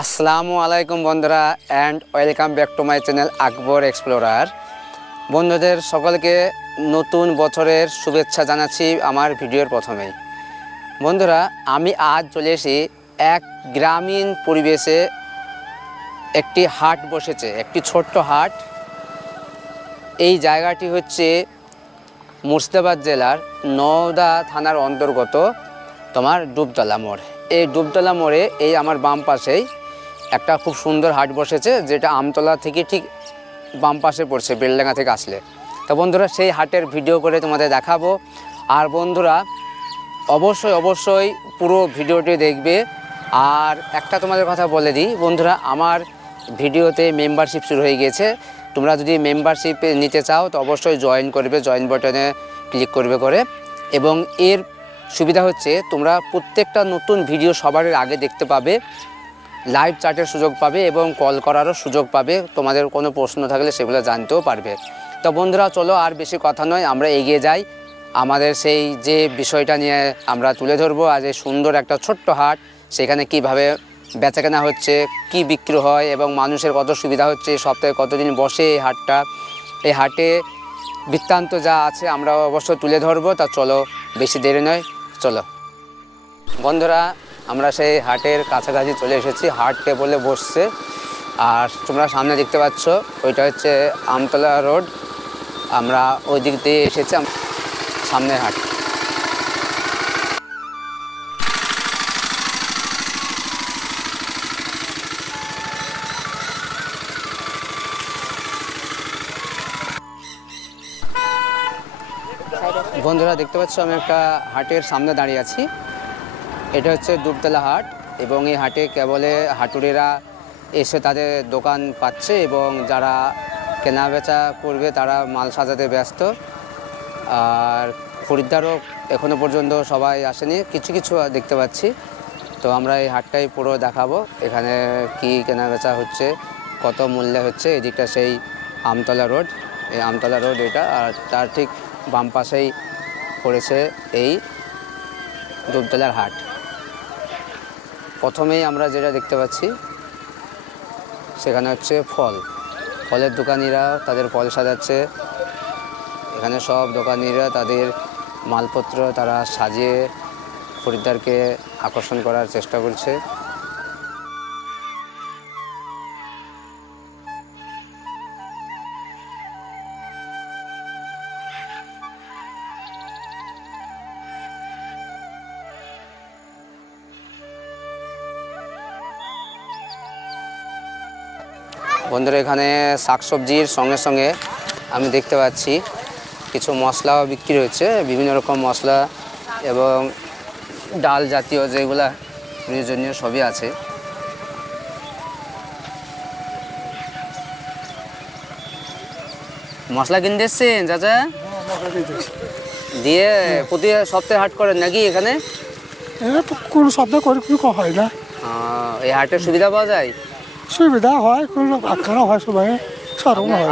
আসসালামু আলাইকুম বন্ধুরা, and welcome back to my channel Akbar explorer. বন্ধুদের সকলকে নতুন বছরের শুভেচ্ছা জানাচ্ছি আমার ভিডিওর প্রথমেই। বন্ধুরা, আমি আজ চলে এসেছি এক গ্রামীণ পরিবেশে। একটি হাট বসেছে, একটি ছোট্ট হাট। এই জায়গাটি হচ্ছে মুর্শিদাবাদ জেলার নওদা থানার অন্তর্গত তোমার ডুবতলা মোড়। এই ডুবতলা মোড়ে এই আমার বাম পাশেই একটা খুব সুন্দর হাট বসেছে, যেটা আমতলা থেকে ঠিক বাম পাশে পড়ছে বেলডাঙ্গা থেকে আসলে। তো বন্ধুরা, সেই হাটের ভিডিও করে তোমাদের দেখাবো। আর বন্ধুরা, অবশ্যই পুরো ভিডিওটি দেখবে। আর একটা তোমাদের কথা বলে দিই বন্ধুরা, আমার ভিডিওতে মেম্বারশিপ শুরু হয়ে গিয়েছে। তোমরা যদি মেম্বারশিপ নিতে চাও তো অবশ্যই জয়েন করবে, জয়েন বাটনে ক্লিক করবে করে। এবং এর সুবিধা হচ্ছে তোমরা প্রত্যেকটা নতুন ভিডিও সবার আগে দেখতে পাবে, লাইভ চ্যাটের সুযোগ পাবে এবং কল করারও সুযোগ পাবে। তোমাদের কোনো প্রশ্ন থাকলে সেগুলো জানতেও পারবে। তো বন্ধুরা, চলো আর বেশি কথা নয়, আমরা এগিয়ে যাই। আমাদের সেই যে বিষয়টা নিয়ে আমরা তুলে ধরবো আজ এই সুন্দর একটা ছোট্ট হাট, সেখানে কিভাবে বেচাকেনা হচ্ছে, কি বিক্রি হয় এবং মানুষের কত সুবিধা হচ্ছে, সপ্তাহে কতদিন বসে এই হাটটা। এই হাটে বৃত্তান্ত যা আছে আমরা অবশ্যই তুলে ধরবো। তা চলো, বেশি দেরি নয়, চলো বন্ধুরা, আমরা সেই হাটের কাছাকাছি চলে এসেছি। হাট টেবলে বসছে, আর তোমরা সামনে দেখতে পাচ্ছ ওইটা হচ্ছে আমতলা রোড। আমরা ওই দিক দিয়ে এসেছি, সামনে হাট। বন্ধুরা, দেখতে পাচ্ছ আমি একটা হাটের সামনে দাঁড়িয়ে আছি। এটা হচ্ছে ডুবতলা হাট, এবং এই হাটে কেবলে হাটুরেরা এসে তাদের দোকান পাচ্ছে, এবং যারা কেনা বেচা করবে তারা মাল সাজাতে ব্যস্ত। আর খরিদ্দারও এখনও পর্যন্ত সবাই আসেনি, কিছু কিছু দেখতে পাচ্ছি। তো আমরা এই হাটটাই পুরো দেখাবো, এখানে কি কেনা বেচা হচ্ছে, কত মূল্যে হচ্ছে। এদিকটা সেই আমতলা রোড, এই আমতলা রোড এটা, আর তার ঠিক বাম পাশেই পড়েছে এই ডুবতলার হাট। প্রথমেই আমরা যেটা দেখতে পাচ্ছি সেখানে হচ্ছে ফলের দোকানিরা তাদের ফল সাজাচ্ছে। এখানে সব দোকানিরা তাদের মালপত্র তারা সাজিয়ে খরিদ্দারকে আকর্ষণ করার চেষ্টা করছে। বন্ধুরা, এখানে শাকসবজির সঙ্গে সঙ্গে আমি দেখতে পাচ্ছি কিছু মশলাও বিক্রি হচ্ছে, বিভিন্ন রকম মশলা এবং ডাল জাতীয় যেগুলা প্রয়োজনীয় সবই আছে। মশলা কিনতে এসছেন চাচা? দিয়ে প্রতি সপ্তাহে হাট করেন নাকি এখানে? কোনো সপ্তাহে করে কিছু হয় না। এই হাটের সুবিধা পাওয়া যায়? সুবিধা হয়, কোনো আখ্যানও হয় সবাই।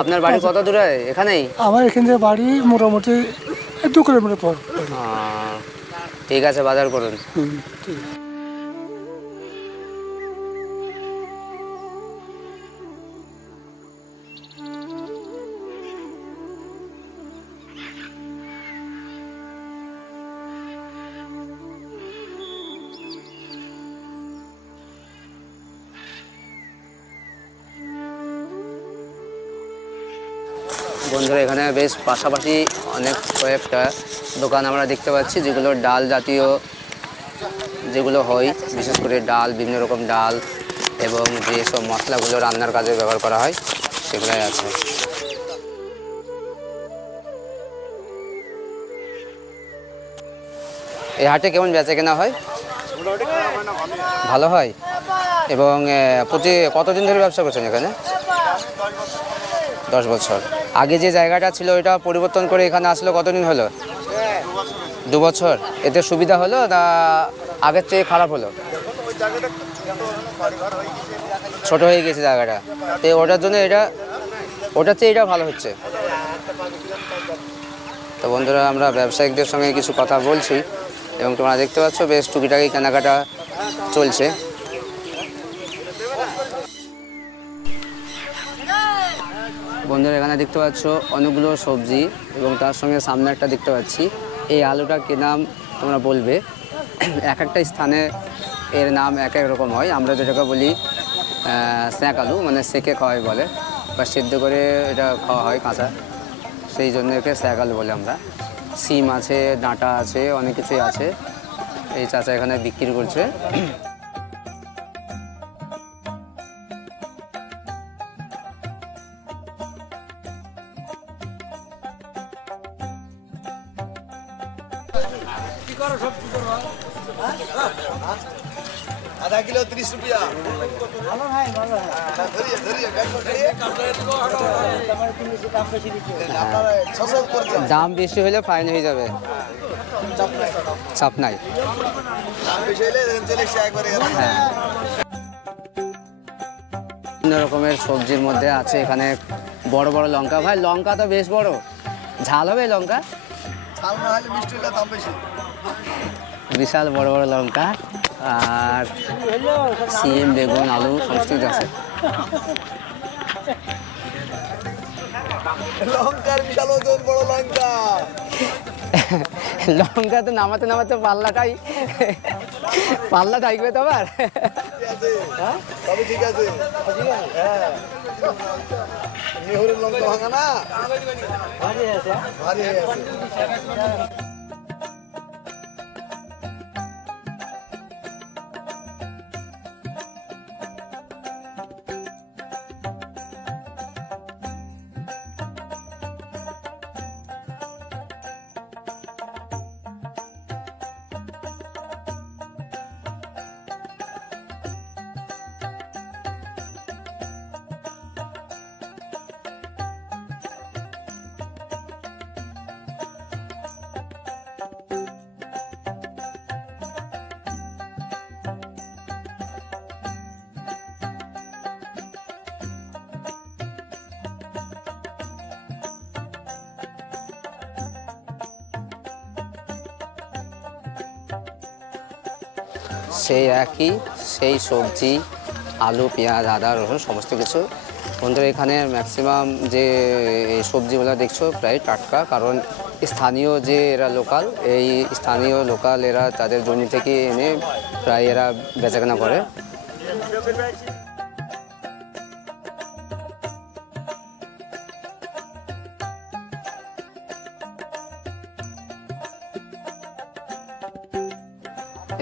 আপনার বাড়ি কত দূরে এখানেই? আমার এখান থেকে বাড়ি মোটামুটি 2 কিলোমিটার পর। ঠিক আছে, বাজার করুন। বন্ধুরা, এখানে বেশ পাশাপাশি অনেক কয়েকটা দোকান আমরা দেখতে পাচ্ছি, যেগুলো ডাল জাতীয় যেগুলো হয়, বিশেষ করে ডাল, বিভিন্ন রকম ডাল এবং যেসব মশলাগুলো রান্নার কাজে ব্যবহার করা হয় সেগুলোই আছে। এই হাটে কেমন বেচা কেনা হয়? ভালো হয়। এবং প্রতি কতদিন ধরে ব্যবসা করছেন এখানে? 10 বছর। আগে যে জায়গাটা ছিল ওইটা পরিবর্তন করে এখানে আসলো কতদিন হলো? 2 বছর। এতে সুবিধা হলো না আগের চেয়ে খারাপ হলো? ছোট হয়ে গেছে জায়গাটা, তো ওটার জন্য এটা ওটাতে এটা ভালো হচ্ছে। তো বন্ধুরা আমরা ব্যবসায়িকদের সঙ্গে কিছু কথা বলছি এবং তোমরা দেখতে পাচ্ছ বেশ টুকিটাকি কেনাকাটা চলছে। বন্ধুরা এখানে দেখতে পাচ্ছ অনেকগুলো সবজি এবং তার সঙ্গে সামনে একটা দেখতে পাচ্ছি এই আলুটা কি নাম তোমরা বলবে। এক একটা স্থানে এর নাম এক এক রকম হয়। আমরা যেটাকে বলি স্যাঁক আলু, মানে সেকে খাওয়াই বলে, বা সিদ্ধ করে এটা খাওয়া হয় কাঁচা, সেই জন্য একে স্যাঁক আলু বলে আমরা। সিম আছে, ডাঁটা আছে, অনেক কিছুই আছে। এই চাচা এখানে বিক্রি করছে। आधा किलो 30 रुपया। দাম বেশি হলে ফাইন হয়ে যাবে, চাপ নাই। হ্যাঁ, বিভিন্ন রকমের সবজির মধ্যে আছে এখানে বড় বড় লঙ্কা। ভাই লঙ্কা তো বেশ বড়, ঝাল হবে লঙ্কা? বিশাল বড় বড় লঙ্কা আর সিম, বেগুন, আলু সমস্ত কিছু আছে। লঙ্কার বিশাল ওজন, বড় লঙ্কা। লঙ্কা তো নামাতে নামাতে পাল্লা থাকবে তো আবার। সবই ঠিক আছে। হ্যাঁ, নেহরুর লঙ্কা ভাঙা না, ভারী হয়ে আছে। সেই একই, সেই সবজি, আলু, পেঁয়াজ, আদা, রসুন সমস্ত কিছু। বন্ধুরা এখানে ম্যাক্সিমাম যে এই সবজিগুলো দেখছো প্রায় টাটকা, কারণ স্থানীয় যে এরা লোকাল, এই স্থানীয় লোকাল এরা তাদের জমি থেকে এনে প্রায় এরা বেচাকেনা করে।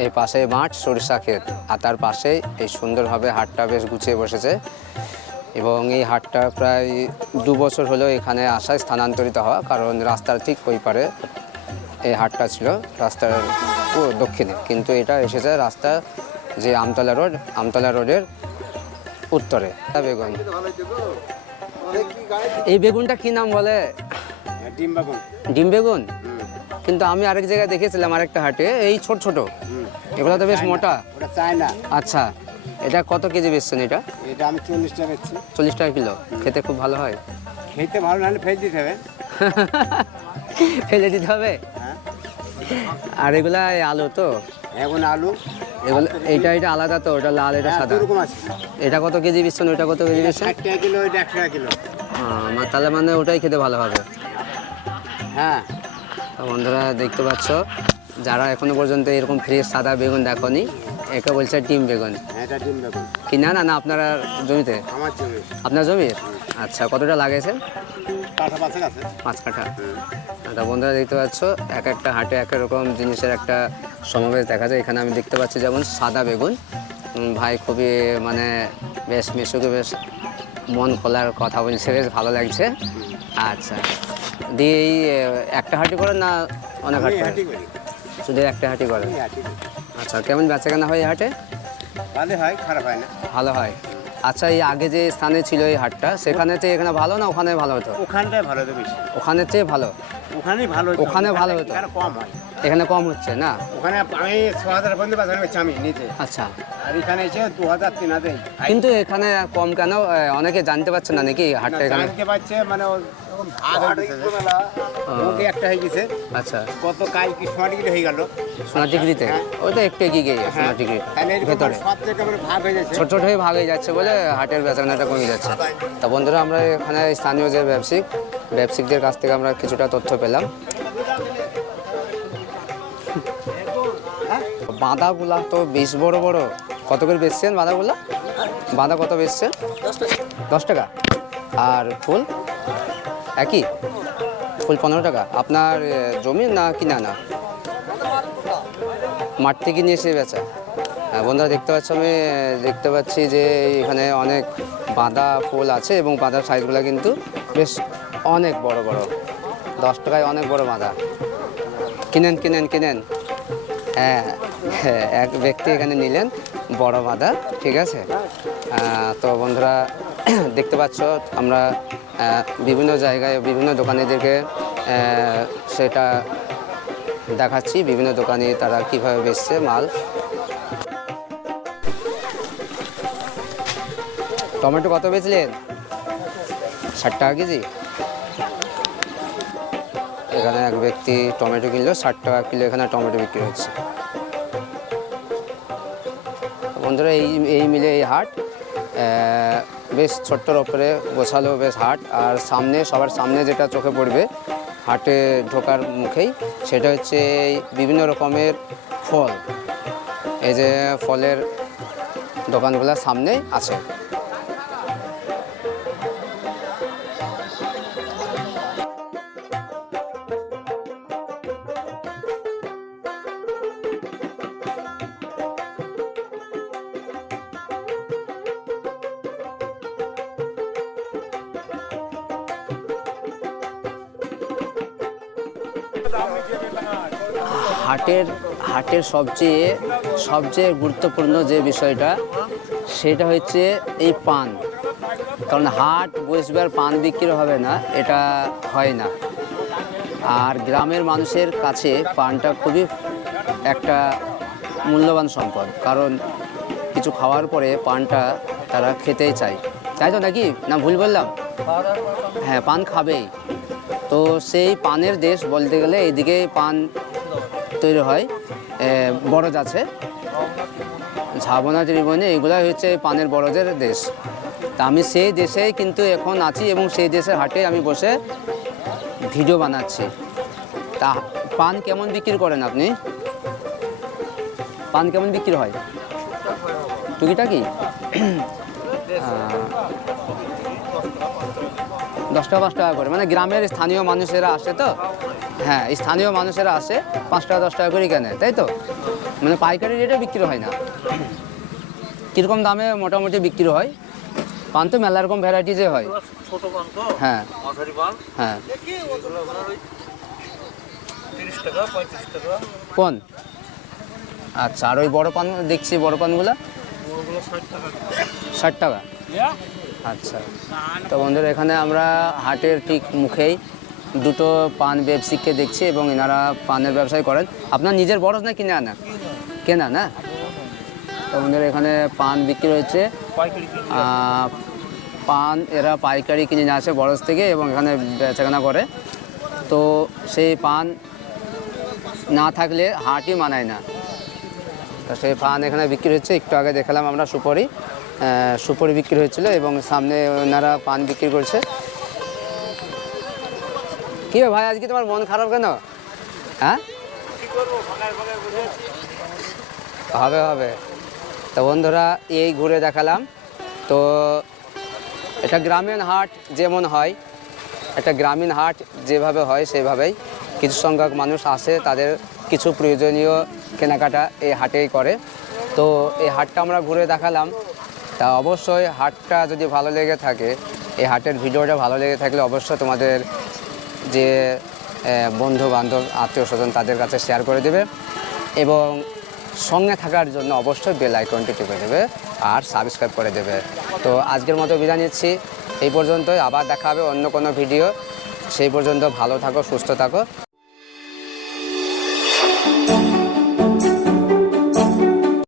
এই পাশে মাঠ, সরিষা ক্ষেত, আর তার পাশে এই সুন্দরভাবে হাটটা বেশ গুছিয়ে বসেছে। এবং এই হাটটা প্রায় 2 বছর হলো এখানে আসায় স্থানান্তরিত হওয়া, কারণ রাস্তার ঠিক ওই পারে এই হাটটা ছিল, রাস্তার দক্ষিণে, কিন্তু এটা এসেছে রাস্তা যে আমতলা রোডের উত্তরে। বেগুন, এই বেগুনটা কি নাম বলে? ডিম বেগুন। কিন্তু আমি আরেক জায়গায় দেখেছিলাম আরেকটা হাটে, এই ছোট ছোট, এগুলো তো বেশ মোটা। আচ্ছা, এটা কত কেজি বেচছেন? এটা আমি 40 টাকা বেচছি। 40 টাকা কিলো। খেতে খুব ভালো হয়? খেতে ভালো না হলে ফেলে দিতে হবে। ফেলে দিতে হবে? আর এগুলা আলু তো? এখন আলু এগুলো এটা আলাদা তো, ওটা লাল, এটা সাদা। এটা কত কেজি বেচছেন? ওইটা কত কেজি বেচছেন? 60 টাকা কিলো, এটা 100 টাকা কিলো। তাহলে মানে ওটাই খেতে ভালো হবে। হ্যাঁ, বন্ধুরা দেখতে পাচ্ছ, যারা এখনো পর্যন্ত এরকম ফ্রেশ সাদা বেগুন দেখনি, একে বলছে ডিম বেগুন। এটা ডিম বেগুন। কিনা না আপনারা জমিতে? আমার জমি। আপনার জমির? আচ্ছা, কতটা লাগিয়েছেন? 5 কাঠা। তা বন্ধুরা দেখতে পাচ্ছ, এক একটা হাটে এক এক রকম জিনিসের একটা সমাবেশ দেখা যায়। এখানে আমি দেখতে পাচ্ছি যেমন সাদা বেগুন। ভাই খুবই মানে বেশ মিশুকে বেশ মন খোলার কথা বলছে, বেশ ভালো লাগছে। আচ্ছা, দিয়ে এই একটা হাঁটি করেন না অনেক হাট করেন? শুধু একটা হাঁটি করেন? আচ্ছা, কেমন বেচাকেনা হয় এই হাটে? ভালো হয়, খারাপ হয় না। ভালো হয়। আচ্ছা, এই আগে যে স্থানে ছিল এই হাটটা, সেখানে চেয়ে এখানে ভালো না ওখানে ভালো হতো? ওখানটাই ভালো হতো বেশি। ওখানের চেয়ে ভালো? ওখানেই ভালো হতো। ওখানে ভালো হতো, কম হয়। এখানে কম হচ্ছে না? ওখানে আমি 6,000 পর্যন্ত বাজারে বেচছি আমি নিজে, আচ্ছা, আর এখানে এসে 2,000 3,000। কিন্তু এখানে কম কেন? অনেকে জানতে পারছে না নাকি হাটটা এখানে? জানতে পারছে মানে ভাগ হয়ে গেছে, ওকে একটা হয়ে গেছে। আচ্ছা, কত কাল কি সোনাটিগিরি হয়ে গেল। সোনাটিগিরিতে ওই তো একটু এগিয়ে গিয়ে সোনাটিগিরি তাহলে এরকম ভেতরে সব থেকে মানে ভাগ হয়ে যাচ্ছে। ছোট ছোট হয়ে ভাগ হয়ে যাচ্ছে বলে হাটের বেচাকেনাটা কমে যাচ্ছে। তা বন্ধুরা, আমরা এখানে স্থানীয় যে ব্যবসায়িকদের কাছ থেকে আমরা কিছুটা তথ্য পেলাম। বাঁধাগুলা তো বেশ বড় বড়। কত করে বেচছেন বাঁধাগুলা? বাঁধা কত বেচছেন? 10 টাকা। আর ফুল একই? ফুল 15 টাকা। আপনার জমি না কিনা? না, মাঠ থেকে নিয়ে এসে বেচা। বন্ধুরা দেখতে পাচ্ছি যে এখানে অনেক বাঁধা ফুল আছে এবং বাঁধার সাইজগুলো কিন্তু বেশ অনেক বড় বড়। 10 টাকায় অনেক বড় বাঁধা। কিনেন। হ্যাঁ, এক ব্যক্তি এখানে নিলেন বড় বাঁধা, ঠিক আছে। তো বন্ধুরা দেখতে পাচ্ছ, আমরা বিভিন্ন জায়গায় বিভিন্ন দোকানিদেরকে সেটা দেখাচ্ছি, বিভিন্ন দোকানি তারা কিভাবে বেচছে মাল। টমেটো কত বেচলেন? 60 টাকা কেজি। এখানে এক ব্যক্তি টমেটো কিনলো 60 টাকা কিলো, এখানে টমেটো বিক্রি হচ্ছে। বন্ধুরা, এই মিলে এই হাট বেশ ছোট্টর ওপরে গোছালো বেশ হাট। আর সবার সামনে যেটা চোখে পড়বে হাটে ঢোকার মুখেই, সেটা হচ্ছে বিভিন্ন রকমের ফল। এই যে ফলের দোকানগুলো সামনেই আছে। হাটের সবচেয়ে গুরুত্বপূর্ণ যে বিষয়টা, সেটা হচ্ছে এই পান। কারণ হাট বসবে আর পান বিক্রি হবে না, এটা হয় না। আর গ্রামের মানুষের কাছে পানটা খুবই একটা মূল্যবান সম্পদ, কারণ কিছু খাওয়ার পরে পানটা তারা খেতেই চায়, তাই তো নাকি? না ভুল বললাম? হ্যাঁ, পান খাবেই। তো সেই পানের দেশ বলতে গেলে এইদিকে পান তৈরি হয়। বরজ আছে, ঝাবনা ত্রিভুবনে, এগুলাই হচ্ছে পানের বরজের দেশ। তা আমি সেই দেশেই কিন্তু এখন আছি এবং সেই দেশের হাটে আমি বসে ভিডিও বানাচ্ছি। তা পান কেমন বিক্রি করেন আপনি? পান কেমন বিক্রি হয়? টুকিটাকি 10 টাকা 5 টাকা করে, মানে গ্রামের স্থানীয় মানুষেরা আসে তো। হ্যাঁ, স্থানীয় মানুষেরা আসে 5 টাকা 10 টাকা করে কেনে, তাই তো? মানে পাইকারি রেটে বিক্রি হয় না। কীরকম দামে মোটামুটি বিক্রি হয়? পান তো মেলা রকম ভ্যারাইটিজে হয়। হ্যাঁ হ্যাঁ, 30 টাকা 35 টাকা। কোন? আচ্ছা, আর ওই বড় পান দেখছি, বড় পানগুলো 60 টাকা। আচ্ছা, তো বন্ধুরা, এখানে আমরা হাটের ঠিক মুখেই দুটো পান ব্যবসায়িককে দেখছি এবং এনারা পানের ব্যবসায় করেন। আপনার নিজের বরজ না কিনে আনা? কেনা না? তো বন্ধুরা, এখানে পান বিক্রি হচ্ছে। পান এরা পাইকারি কিনে নিয়ে আসে বরজ থেকে এবং এখানে বেচাকেনা করে। তো সেই পান না থাকলে হাটই মানায় না। তো সেই পান এখানে বিক্রি হচ্ছে। একটু আগে দেখালাম আমরা সুপারি বিক্রি হয়েছিল এবং সামনে ওনারা পান বিক্রি করছে। কি ভাই, আজকে তোমার মন খারাপ কেন? হ্যাঁ, হবে। তো বন্ধুরা, এই ঘুরে দেখালাম। তো এটা গ্রামীণ হাট যেমন হয়, একটা গ্রামীণ হাট যেভাবে হয় সেভাবেই কিছু সংখ্যক মানুষ আসে, তাদের কিছু প্রয়োজনীয় কেনাকাটা এই হাটেই করে। তো এই হাটটা আমরা ঘুরে দেখালাম। তা অবশ্যই হাটটা যদি ভালো লেগে থাকে, এই হাটের ভিডিওটা ভালো লেগে থাকলে অবশ্যই তোমাদের যে বন্ধু বান্ধব আত্মীয় স্বজন তাদের কাছে শেয়ার করে দেবে এবং সঙ্গে থাকার জন্য অবশ্যই বেল আইকনটি টিপে দেবে আর সাবস্ক্রাইব করে দেবে। তো আজকের মতো বিদায় নিচ্ছি, এই পর্যন্তই। আবার দেখা হবে অন্য কোনো ভিডিও। সেই পর্যন্ত ভালো থাকো, সুস্থ থাকো।